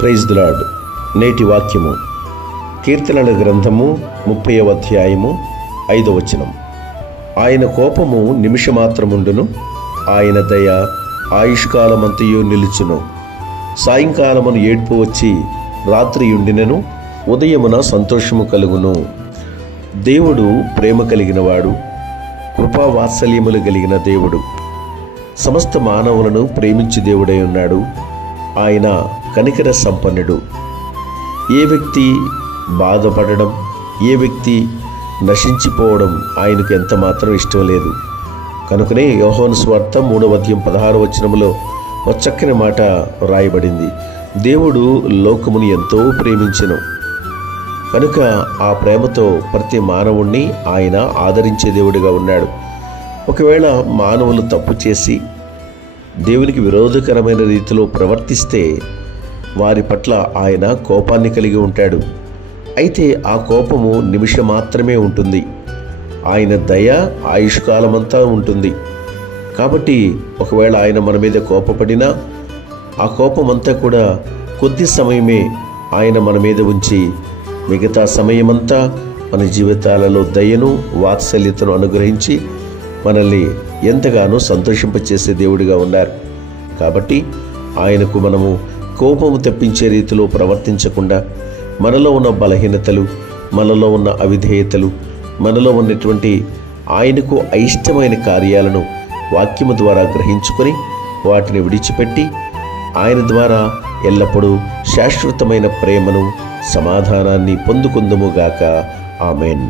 Praise the lord. నేటి వాక్యము కీర్తనల గ్రంథము 30వ అధ్యాయము 5వ వచనం. ఆయన కోపము నిమిషమాత్రముండును, ఆయన దయ ఆయుష్కాలమంతయు నిలుచును. సాయంకాలమును ఏడ్పు వచ్చి రాత్రి ఉండినను, ఉదయమున సంతోషము కలుగును. దేవుడు ప్రేమ కలిగినవాడు, కృపా వాత్సల్యములు కలిగిన దేవుడు. సమస్త మానవులను ప్రేమించి దేవుడై ఉన్నాడు. ఆయన కనికర సంపన్నుడు. ఏ వ్యక్తి బాధపడడం, ఏ వ్యక్తి నశించిపోవడం ఆయనకు ఎంత మాత్రం ఇష్టం లేదు. కనుకనే యోహాను సువార్త 3వ అధ్యాయం 16వ వచనములో ఒక చక్కని మాట రాయబడింది. దేవుడు లోకమును ఎంతో ప్రేమించెను. కనుక ఆ ప్రేమతో ప్రతి మానవుణ్ణి ఆయన ఆదరించే దేవుడిగా ఉన్నాడు. ఒకవేళ మానవులు తప్పు చేసి దేవునికి విరోధకరమైన రీతిలో ప్రవర్తిస్తే వారి పట్ల ఆయన కోపాన్ని కలిగి ఉంటాడు. అయితే ఆ కోపము నిమిషం మాత్రమే ఉంటుంది. ఆయన దయ ఆయుష్కాలమంతా ఉంటుంది. కాబట్టి ఒకవేళ ఆయన మన మీద కోపపడినా ఆ కోపమంతా కూడా కొద్ది సమయమే ఆయన మన మీద ఉంచి మిగతా సమయమంతా మన జీవితాలలో దయను వాత్సల్యతను అనుగ్రహించి మనల్ని ఎంతగానో సంతోషింపచేసే దేవుడిగా ఉన్నారు. కాబట్టి ఆయనకు మనము కోపము తెప్పించే రీతిలో ప్రవర్తించకుండా మనలో ఉన్న బలహీనతలు, మనలో ఉన్న అవిధేయతలు, మనలో ఉన్నటువంటి ఆయనకు అయిష్టమైన కార్యాలను వాక్యము ద్వారా గ్రహించుకొని వాటిని విడిచిపెట్టి ఆయన ద్వారా ఎల్లప్పుడూ శాశ్వతమైన ప్రేమను, సమాధానాన్ని పొందుకుందుముగాక. ఆమేన్.